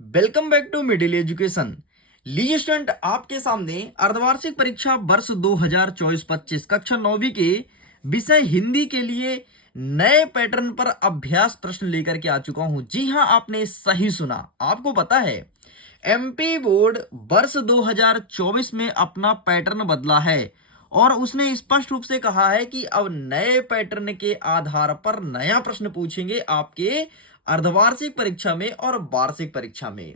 Welcome back to middle education. लीजिए student, आपके सामने अर्धवार्षिक परीक्षा वर्ष 2024-25 कक्षा 9वीं के विषय हिंदी के लिए नए पैटर्न पर अभ्यास प्रश्न लेकर के आ चुका हूं। जी हां, आपने सही सुना। आपको पता है एमपी बोर्ड वर्ष 2024 में अपना पैटर्न बदला है और उसने स्पष्ट रूप से कहा है कि अब नए पैटर्न के आधार पर नया प्रश्न पूछेंगे आपके अर्धवार्षिक परीक्षा में और वार्षिक परीक्षा में।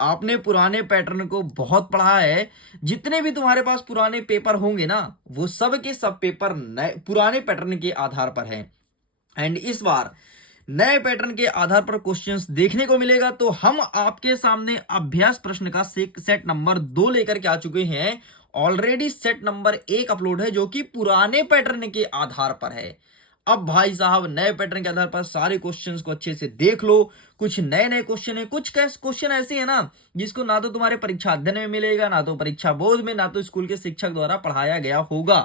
आपने पुराने पैटर्न को बहुत पढ़ा है। जितने भी तुम्हारे पास पुराने पेपर होंगे ना, वो सब के सब पेपर नए पुराने पैटर्न के आधार पर हैं। एंड इस बार नए पैटर्न के आधार पर क्वेश्चंस देखने को मिलेगा। तो हम आपके सामने अभ्यास प्रश्न का सेट नंबर 2 लेकर के आ चुके हैं। ऑलरेडी सेट नंबर 1 अपलोड है जो कि पुराने पैटर्न के आधार पर है। अब भाई साहब, नए पैटर्न के आधार पर सारे क्वेश्चंस को अच्छे से देख लो। कुछ नए नए क्वेश्चन है, कुछ क्वेश्चन ऐसे है ना जिसको ना तो तुम्हारे परीक्षा अध्ययन में मिलेगा, ना तो परीक्षा बोर्ड में, ना तो स्कूल के शिक्षक द्वारा पढ़ाया गया होगा।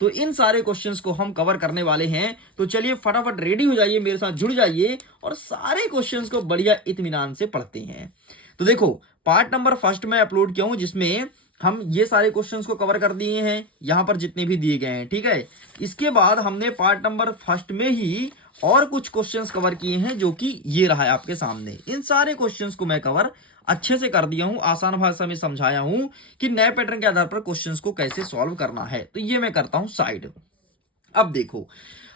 तो इन सारे क्वेश्चंस को हम कवर करने वाले हैं। तो चलिए फटाफट रेडी हो जाइए, मेरे साथ जुड़ जाइए और सारे क्वेश्चंस को बढ़िया इत्मीनान से पढ़ते हैं। तो देखो, पार्ट नंबर फर्स्ट में अपलोड किया हूं जिसमें हम ये सारे क्वेश्चंस को कवर कर दिए हैं, यहां पर जितने भी दिए गए हैं। ठीक है, इसके बाद हमने पार्ट नंबर फर्स्ट में ही और कुछ क्वेश्चंस कवर किए हैं जो कि ये रहा है आपके सामने। इन सारे क्वेश्चंस को मैं कवर अच्छे से कर दिया हूं, आसान भाषा में समझाया हूं कि नए पैटर्न के आधार पर क्वेश्चंस को कैसे सॉल्व करना है। तो ये मैं करता हूं साइड। अब देखो,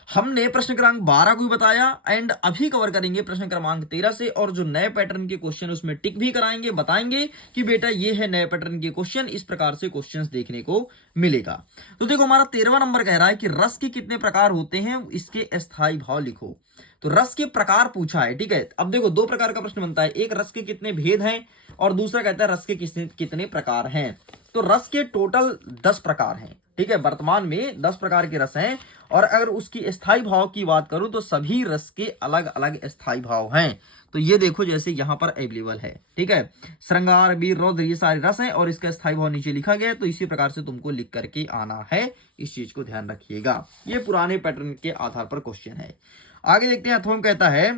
हमने प्रश्न क्रमांक 12 को भी बताया एंड अभी कवर करेंगे प्रश्न क्रमांक 13 से, और जो नए पैटर्न के क्वेश्चन उसमें टिक भी कराएंगे, बताएंगे कि बेटा ये है नए पैटर्न के क्वेश्चन, इस प्रकार से क्वेश्चंस देखने को मिलेगा। तो देखो, हमारा 13वां नंबर कह रहा है कि रस के कितने प्रकार होते हैं, इसके अस्थायी भाव लिखो। तो रस के प्रकार पूछा है। ठीक है, अब देखो, दो प्रकार का प्रश्न बनता है, एक रस के कितने भेद हैं और दूसरा कहता है रस के कितने प्रकार हैं। तो रस के टोटल 10 प्रकार हैं। ठीक है, वर्तमान में 10 प्रकार के रस हैं और अगर उसकी स्थायी भाव की बात करूं तो सभी रस के अलग अलग स्थायी भाव हैं। तो ये देखो, जैसे यहां पर अवेलेबल है। ठीक है, श्रृंगार, वीर, रौद्र, ये सारे रस हैं और इसका स्थायी भाव नीचे लिखा गया है। तो इसी प्रकार से तुमको लिख करके आना है, इस चीज को ध्यान रखिएगा। ये पुराने पैटर्न के आधार पर क्वेश्चन है। आगे देखते हैं। अथर्व कहता है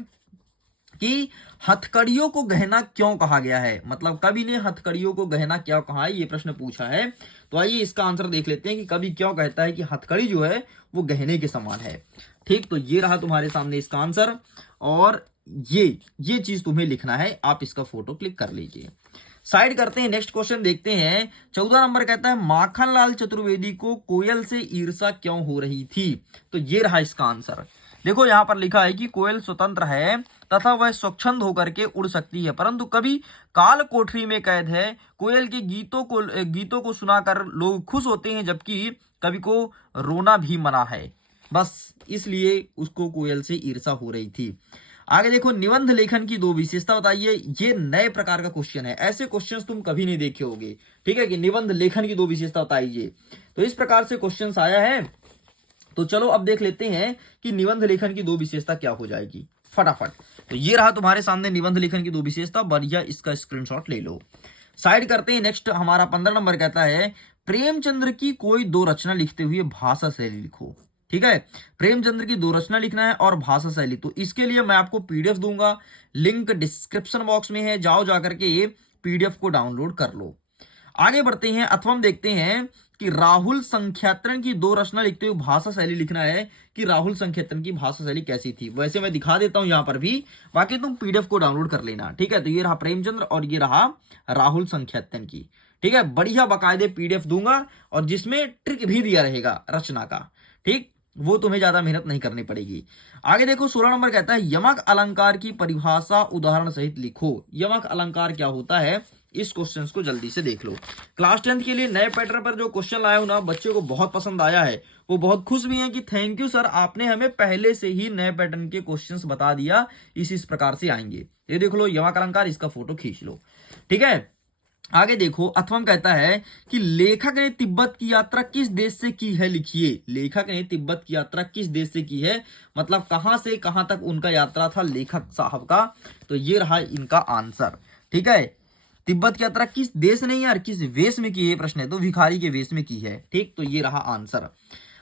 कि हथकड़ियों को गहना क्यों कहा गया है, मतलब कवि ने हथकड़ियों को गहना क्यों कहा है, ये प्रश्न पूछा है। तो आइए इसका आंसर देख लेते हैं कि कवि क्यों कहता है कि हथकड़ी जो है वो गहने के समान है। ठीक, तो ये रहा तुम्हारे सामने इसका आंसर और ये चीज तुम्हें लिखना है। आप इसका फोटो क्लिक कर लीजिए। साइड करते हैं, नेक्स्ट क्वेश्चन देखते हैं। 14 नंबर कहता है माखनलाल चतुर्वेदी को कोयल से ईर्षा क्यों हो रही थी। तो ये रहा इसका आंसर। देखो, यहां पर लिखा है कि कोयल स्वतंत्र है तथा वह स्वच्छंद होकर के उड़ सकती है, परंतु कभी काल कोठरी में कैद है। कोयल के गीतों को सुनाकर लोग खुश होते हैं, जबकि कवि को रोना भी मना है। बस इसलिए उसको कोयल से ईर्षा हो रही थी। आगे देखो, निबंध लेखन की दो विशेषता बताइए। ये नए प्रकार का क्वेश्चन है, ऐसे क्वेश्चंस तुम कभी नहीं देखे होगे। ठीक है, कि निबंध लेखन की दो विशेषता बताइए। तो इस प्रकार से क्वेश्चंस आया है। तो चलो अब देख लेते हैं कि निबंध लेखन की दो विशेषता क्या हो जाएगी फटाफट। तो ये रहा तुम्हारे सामने निबंध लेखन की दो विशेषता, बढ़िया इसका स्क्रीनशॉट ले लो। साइड करते हैं। नेक्स्ट हमारा 15 नंबर कहता है प्रेमचंद्र की कोई दो रचना लिखते हुए भाषा शैली लिखो। ठीक है, प्रेमचंद्र की दो रचना लिखना है और भाषा शैली। तो इसके लिए मैं आपको पीडीएफ दूंगा, लिंक डिस्क्रिप्शन बॉक्स में है, जाओ जाकर के ये पीडीएफ को डाउनलोड कर लो। आगे बढ़ते हैं। अथवा हम देखते हैं कि राहुल संख्यातन की दो रचना लिखते हुए भाषा शैली लिखना है कि राहुल संख्यातन की भाषा शैली कैसी थी। वैसे मैं दिखा देता हूं यहां पर भी, बाकी तुम पीडीएफ को डाउनलोड कर लेना। ठीक है, तो ये रहा प्रेमचंद्र और ये रहा राहुल संख्यातन की। ठीक है, बढ़िया बाकायदे पीडीएफ दूंगा और जिसमें ट्रिक भी दिया रहेगा रचना का। ठीक, वो तुम्हें ज्यादा मेहनत नहीं करनी पड़ेगी। आगे देखो, 16 नंबर कहता है यमक अलंकार की परिभाषा उदाहरण सहित लिखो। यमक अलंकार क्या होता है, इस क्वेश्चंस को जल्दी से देख लो। क्लास 10 के लिए नए पैटर्न पर जो क्वेश्चन लाया हूं ना, बच्चे को बहुत पसंद आया है। वो बहुत खुश भी हैं कि थैंक यू सर, आपने हमें पहले से ही नए पैटर्न के क्वेश्चंस बता दिया, इस प्रकार से आएंगे। ये देख लो यमक अलंकार, इसका फोटो खींच लो। ठीक है, आगे देखो, अथवम कहता है कि लेखक ने तिब्बत की यात्रा किस देश से की है, लिखिए। लेखक ने तिब्बत की यात्रा किस देश से की है, मतलब कहां से कहां तक उनका यात्रा था लेखक साहब का। तो ये रहा इनका आंसर। ठीक है, तिब्बत की यात्रा किस देश ने यार किस वेश में की है, प्रश्न है तो भिखारी के वेश में की है। ठीक, तो ये रहा आंसर।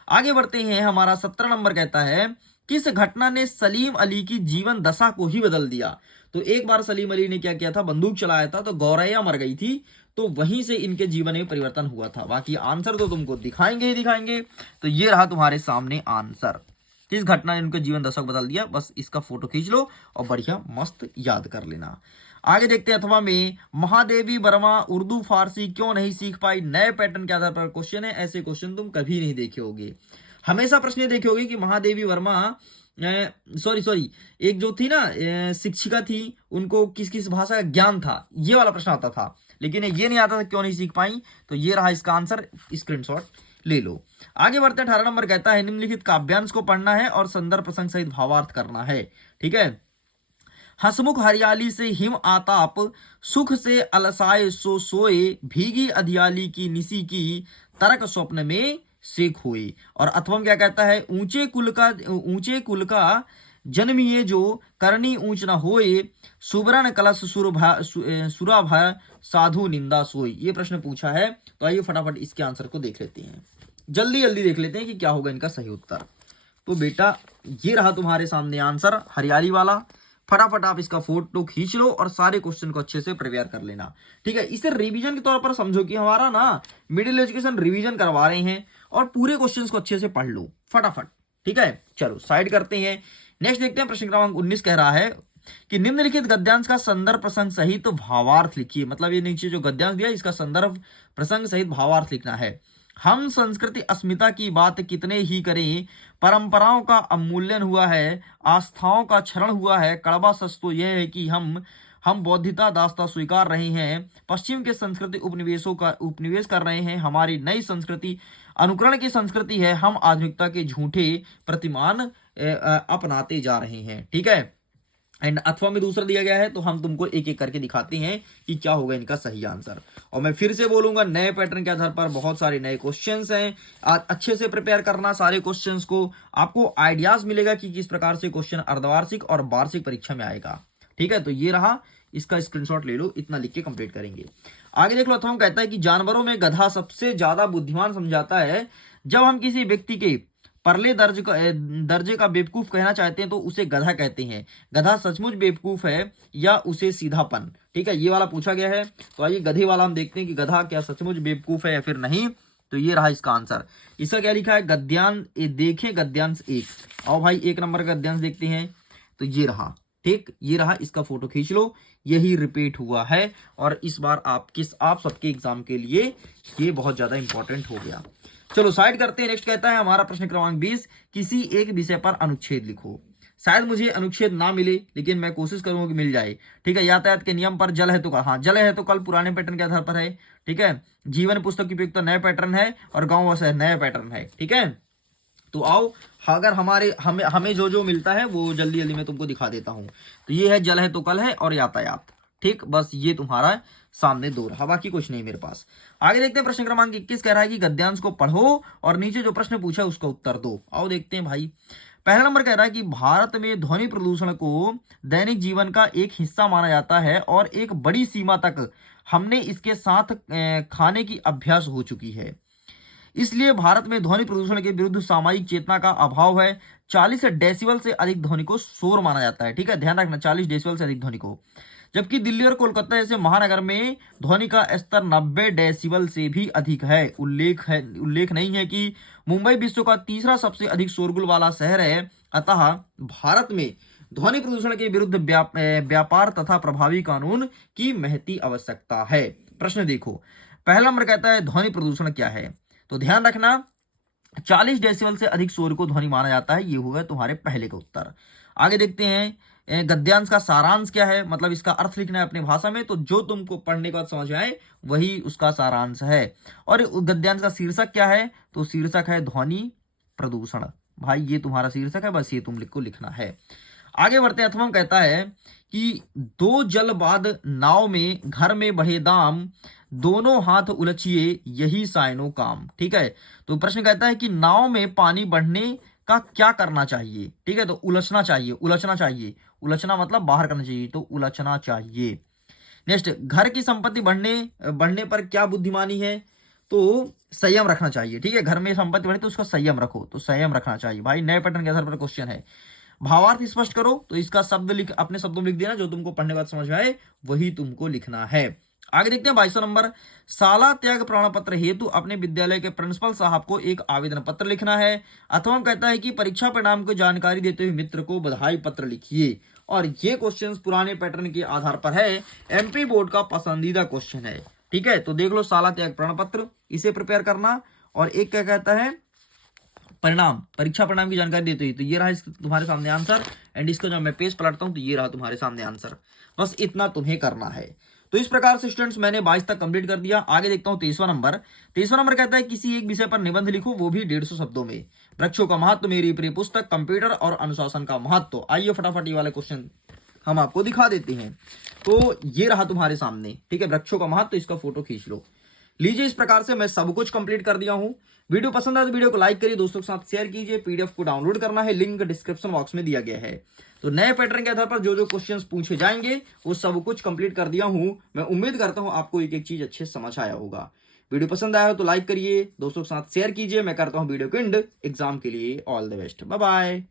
आगे बढ़ते हैं। हमारा 17 नंबर कहता है किस घटना ने सलीम अली की जीवन दशा को ही बदल दिया। तो एक बार सलीम अली ने क्या किया था, बंदूक चलाया था, तो गौरैया मर गई थी, तो वहीं से इनके जीवन में परिवर्तन हुआ था। बाकी आंसर तो तुमको दिखाएंगे ही दिखाएंगे। तो ये रहा तुम्हारे सामने आंसर, किस घटना ने उनका जीवन दशक बदल दिया। बस इसका फोटो खींच लो और बढ़िया मस्त याद कर लेना। आगे देखते हैं अथवा में, महादेवी वर्मा उर्दू फारसी क्यों नहीं सीख पाई, नए पैटर्न के आधार पर क्वेश्चन है। ऐसे क्वेश्चन तुम कभी नहीं देखे होगे, हमेशा प्रश्न ये देखे होगे कि महादेवी वर्मा, सॉरी एक जो थी ना शिक्षिका थी, उनको किस किस भाषा का ज्ञान था, ये वाला प्रश्न आता था, लेकिन ये नहीं आता था क्यों नहीं सीख पाई। तो ये रहा इसका आंसर, स्क्रीनशॉट ले लो। आगे बढ़ते हैं, 18 नंबर कहता है निम्नलिखित काव्यांश को पढ़ना है और संदर्भ प्रसंग सहित भावार्थ करना है। ठीक है। हसमुख हरियाली से हिम आताप, सुख से अलसाए सो सोए, भीगी अधियाली की निसी की, तरक स्वप्न में सेख हुए। और अथवा क्या कहता है, ऊंचे कुल का जन्मिए जो, करनी ऊंच न होए, सुवर्ण कलश सुराभा साधु निंदा सोई। ये प्रश्न पूछा है, तो आइए फटाफट इसके आंसर को देख लेते हैं, जल्दी जल्दी देख लेते हैं कि क्या होगा इनका सही उत्तर। तो बेटा ये रहा तुम्हारे सामने आंसर, हरियाली वाला। फटाफट आप इसका फोटो खींच लो और सारे क्वेश्चन को अच्छे से प्रिपेयर कर लेना। ठीक है, इसे रिवीजन के तौर पर समझो कि हमारा ना मिडिल एजुकेशन रिवीजन करवा रहे हैं, और पूरे क्वेश्चंस को अच्छे से पढ़ लो फटाफट। ठीक है, चलो साइड करते हैं, नेक्स्ट देखते हैं। प्रश्न क्रमांक 19 कह रहा है कि निम्नलिखित गद्यांश का संदर्भ प्रसंग सहित तो भावार्थ लिखिए। मतलब ये नीचे जो गद्यांश दिया इसका संदर्भ प्रसंग सहित भावार्थ लिखना है। हम संस्कृति अस्मिता की बात कितने ही करें, परंपराओं का अवमूल्यन हुआ है, आस्थाओं का क्षरण हुआ है, कड़वा सच तो यह है कि हम बौद्धिकता दास्ता स्वीकार रहे हैं, पश्चिम के संस्कृति उपनिवेश कर रहे हैं, हमारी नई संस्कृति अनुकरण की संस्कृति है, हम आधुनिकता के झूठे प्रतिमान अपनाते जा रहे हैं। ठीक है, एंड अथवा में दूसरा दिया गया है, तो हम तुमको एक एक करके दिखाते हैं कि क्या होगा इनका सही आंसर। और मैं फिर से बोलूंगा, नए पैटर्न के आधार पर बहुत सारे नए क्वेश्चंस हैं, आज अच्छे से प्रिपेयर करना सारे क्वेश्चंस को, आपको आइडियाज मिलेगा कि किस प्रकार से क्वेश्चन अर्धवार्षिक और वार्षिक परीक्षा में आएगा। ठीक है, तो ये रहा, इसका स्क्रीनशॉट ले लो, इतना लिख के कंप्लीट करेंगे। आगे देख लो, अथवा कहता है कि जानवरों में गधा सबसे ज्यादा बुद्धिमान समझाता है। जब हम किसी व्यक्ति के परले दर्जे का बेवकूफ कहना चाहते हैं तो उसे गधा कहते हैं। गधा सचमुच बेवकूफ है या उसे सीधापन। ठीक है, ये वाला पूछा गया है, तो आइए गधे वाला हम देखते हैं कि गधा क्या सचमुच बेवकूफ है या फिर नहीं। तो ये रहा इसका आंसर। इसका क्या लिखा है, गद्यांश देखें, गद्यांश 1। आओ भाई 1 नंबर का गद्यांश देखते हैं, तो ये रहा। ठीक, ये रहा, इसका फोटो खींच लो, यही रिपीट हुआ है, और इस बार आप सबके एग्जाम के लिए ये बहुत ज्यादा इंपॉर्टेंट हो गया। चलो साइड करते हैं, नेक्स्ट कहता है हमारा प्रश्न क्रमांक 20, किसी एक विषय पर अनुच्छेद लिखो। शायद मुझे अनुच्छेद ना मिले, लेकिन मैं कोशिश करूंगा कि मिल जाए। ठीक है, यातायात के नियम पर, जल है तो हाँ जल है तो कल पुराने पैटर्न के आधार पर है। ठीक है, जीवन पुस्तक की उपयुक्तता नए पैटर्न है, और गांव वैसे नए पैटर्न है। ठीक है, तो आओ, अगर हमें जो जो मिलता है वो जल्दी जल्दी मैं तुमको दिखा देता हूं। तो ये है जल है तो कल है, और यातायात। ठीक, बस ये तुम्हारा सामने 2 रहा, बाकी कुछ नहीं मेरे पास। आगे देखते हैं, प्रश्न क्रमांक 21 कह रहा है कि गद्यांश को पढ़ो और नीचे जो प्रश्न पूछा है उसका उत्तर दो। आओ देखते हैं भाई। पहला नंबर कह रहा है कि भारत में ध्वनि प्रदूषण को दैनिक जीवन का एक हिस्सा माना जाता है, और एक बड़ी सीमा तक हमने इसके साथ खाने की अभ्यास हो चुकी है। इसलिए भारत में ध्वनि प्रदूषण के विरुद्ध सामाजिक चेतना का अभाव है। 40 डेसिबल से अधिक ध्वनि को शोर माना जाता है। ठीक है, ध्यान रखना, 40 डेसिबल से अधिक ध्वनि को, जबकि दिल्ली और कोलकाता जैसे महानगर में ध्वनि का स्तर 90 डेसिबल से भी अधिक है। उल्लेख नहीं है कि मुंबई विश्व का तीसरा सबसे अधिक शोरगुल वाला शहर है। अतः भारत में ध्वनि प्रदूषण के विरुद्ध व्यापार तथा प्रभावी कानून की महती आवश्यकता है। प्रश्न देखो, पहला नंबर कहता है ध्वनि प्रदूषण क्या है, तो ध्यान रखना 40 डेसिबल से अधिक शोर को ध्वनि माना जाता है। ये होगा तुम्हारे पहले का उत्तर। आगे देखते हैं, गद्यांश का सारांश क्या है, मतलब इसका अर्थ लिखना है अपनी भाषा में, तो जो तुमको पढ़ने के बाद समझ आए वही उसका सारांश है। और गद्यांश का शीर्षक क्या है, तो शीर्षक है ध्वनि प्रदूषण। भाई ये तुम्हारा शीर्षक है, बस ये तुमको लिखना है। आगे बढ़ते हैं, अथवा कहता है कि 2 जल बाद नाव में, घर में बढ़े दाम, दोनों हाथ उलझिए यही साइनो काम। ठीक है, तो प्रश्न कहता है कि नाव में पानी बढ़ने का क्या करना चाहिए। ठीक है, तो उलझना चाहिए, उलझना चाहिए, उलझना मतलब बाहर करना चाहिए, तो उलझना चाहिए। नेक्स्ट, घर की संपत्ति बढ़ने पर क्या बुद्धिमानी है, तो संयम रखना चाहिए। ठीक है, घर में संपत्ति बढ़े तो उसका संयम रखो, तो संयम रखना चाहिए। भाई नए पैटर्न के आधार पर क्वेश्चन है। भावार्थ स्पष्ट करो, तो इसका शब्द लिख, अपने शब्दों में लिख देना, जो तुमको पढ़ने के बाद समझ में आए वही तुमको लिखना है। आगे देखते हैं 22वां नंबर, शाला त्याग प्रमाण पत्र हेतु अपने विद्यालय के प्रिंसिपल साहब को एक आवेदन पत्र लिखना है। अथवा कहता है कि परीक्षा परिणाम को जानकारी देते हुए मित्र को बधाई पत्र लिखिए। और ये क्वेश्चंस पुराने पैटर्न के आधार पर है, एमपी बोर्ड का पसंदीदा क्वेश्चन है। ठीक है, तो देख लो, शाला त्याग प्रमाण पत्र, इसे प्रिपेयर करना। और एक क्या कहता है, परिणाम, परीक्षा परिणाम की जानकारी देते हुए, तो ये रहा तुम्हारे सामने आंसर। एंड इसको जब मैं पेज पलटता हूं तो ये रहा तुम्हारे सामने आंसर। बस इतना तुम्हें करना है। तो इस प्रकार से स्टूडेंट्स मैंने 22 तक कंप्लीट कर दिया। आगे देखता हूं 23वां नंबर। 23वां नंबर कहता है किसी एक विषय पर निबंध लिखो, वो भी 150 शब्दों में। वृक्षों का महत्व, मेरी प्रिय पुस्तक, कंप्यूटर और अनुशासन का महत्व। आइए फटाफट ये वाले क्वेश्चन हम आपको दिखा देते हैं। तो ये रहा तुम्हारे सामने, ठीक है, वृक्षों का महत्व, इसका फोटो खींच लो। लीजिए, इस प्रकार से मैं सब कुछ कंप्लीट कर दिया हूं। वीडियो पसंद आए तो वीडियो को लाइक करिए, दोस्तों के साथ शेयर कीजिए। पीडीएफ को डाउनलोड करना है, लिंक डिस्क्रिप्शन बॉक्स में दिया गया है। तो नए पैटर्न के आधार पर जो जो क्वेश्चंस पूछे जाएंगे वो सब कुछ कंप्लीट कर दिया हूं। मैं उम्मीद करता हूं आपको एक एक चीज अच्छे से समझ आया होगा। वीडियो पसंद आया हो तो लाइक करिए, दोस्तों के साथ शेयर कीजिए। मैं करता हूं वीडियो को एंड। एग्जाम के लिए all the best, bye bye.